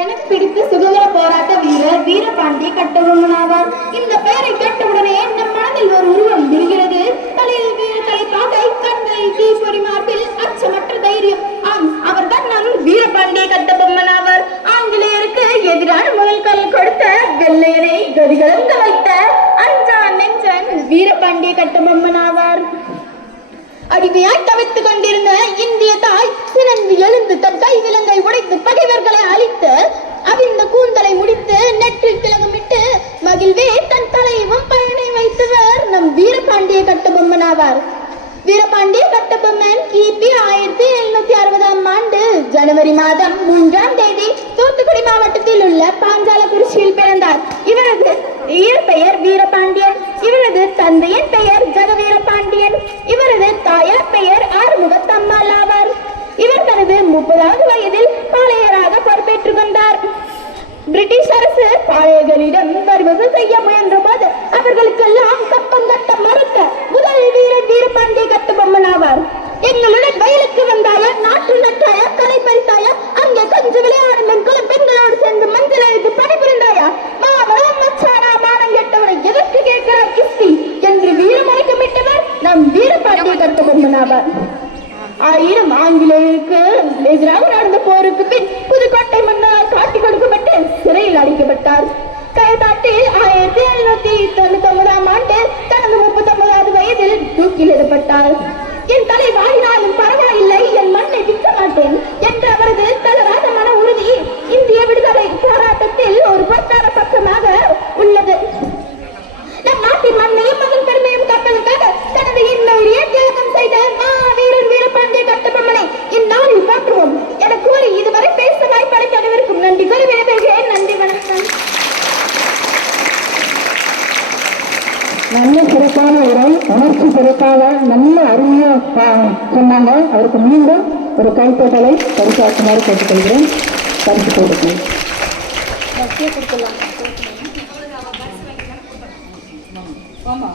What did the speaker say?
எனக்கு பிடித்த சுதந்திர போராட்ட வீரர் வீரபாண்டி கட்டபொம்மன் ஆவார். இந்த பெயரை கேட்டவுடனே நம் மனதில் ஒரு உருவம் விரிகிறது. தலையில் வீரத்தலை பாகை, கண்களில் தீப்பொறி, மார்பில் அச்சமற்ற தைரியம். ஆம், அவர்தான் நம் வீரபாண்டிய கட்டபொம்மன் ஆவார். ஆங்கிலேயருக்கு எதிரான முதல் கல் கொடுத்த, வெள்ளையனை கதிகலங்க வைத்த அஞ்சான் நெஞ்சன் வீரபாண்டிய கட்டபொம்மன் ஆவார். அடிமையாய் தவித்துக் கொண்டிருந்த இந்திய தாய் சினந்து எழுந்து தன் கை விலங்கை உடைத்து பகைவர்களை அழித்து அவிழ்ந்த கூந்தலை முடித்து நெற்றில் திலகமிட்டு மகிழ்வே தன் தலையும் பயனை வைத்தவர் நம் வீரபாண்டிய கட்டபொம்மன் ஆவார். வீரபாண்டிய கட்டபொம்மன் கிபி 1760ஆம் ஆண்டு ஜனவரி மாதம் 3ஆம் தேதி தூத்துக்குடி மாவட்டத்தில் உள்ள பாஞ்சாலக்குறிச்சியில் பிறந்தார். இவரது இயற்பெயர் வீரபாண்டியன். இவரது தந்தையின் பெயர் ஜெகவீரபாண்டியன். இவரது தாயார் பெயர் ஆறுமுகத்தம்மாள் ஆவார். இவர் தனது 30வது வயதில் பாளையராக பொறுப்பேற்றுக் கொண்டார். பிரிட்டிஷ் அரசு பாளையர்களிடம் வரிவசூல் செய்ய முயன்ற போது அவர்களுக்கெல்லாம் கப்பம் கட்ட மறுத்த முதல் வீரர் வீரபாண்டிய கட்டபொம்மன் ஆவார். எங்களுடன் வயலுக்கு வந்தாயா, நாற்று நட்டாயா, களை பறித்தாயா, அங்கே கொஞ்சம் விளையாடும் குளம் பெண்களோடு சேர்ந்து மஞ்சள் அழைத்து பணிபுரிந்தாயா, மாமனம் மச்சானா மானம் கெட்டவரை எதற்கு கேட்கிறார் கிஸ்தி என்று வீரமுழக்கமிட்டவர் நம் வீரபாண்டிய கட்டபொம்மன் ஆவார். 1000 ஆங்கிலேயருக்கு எதிராக நடந்த போருக்கு பின் புதுக்கோட்டை மன்னரால் காட்டிக் கொடுக்கப்பட்டு சிறையில் அடைக்கப்பட்டார். கைதாட்டில் 1799ஆம் ஆண்டு தனது 39வது வயதில் தூக்கிலிடப்பட்டார். என் தலை வாழினாலும் பரவாயில்லை, என் மண்ணை விற்க மாட்டேன் என்ற அவரது தளராத மன உறுதி இந்திய விடுதலை போராட்டத்தில் ஒரு பொற்கால பக்கமாக உள்ளது. நம் நாட்டின் மண்ணையும் அதன் பெருமையும் காப்பதற்காக தனது இன்னொரு தியாகம் செய்த வீரர் வீரபாண்டிய கட்டபொம்மனை இந்நாளில் போற்றுவோம் என கூறி இதுவரை பேச வாய்ப்பளித்த அனைவருக்கும் நன்றி கூறி விடைபெறுகிறேன். நன்றி, வணக்கம். நல்ல சிறப்பான உரை, உணர்ச்சி சிறப்பாக நல்ல அருமையா சொன்னாங்க. அவருக்கு மீண்டும் ஒரு கைத்தட்டலை பரிசாக்குமாறு கேட்டுக்கொள்கிறேன். பரிசு கொடுக்கிறேன். ஆமா.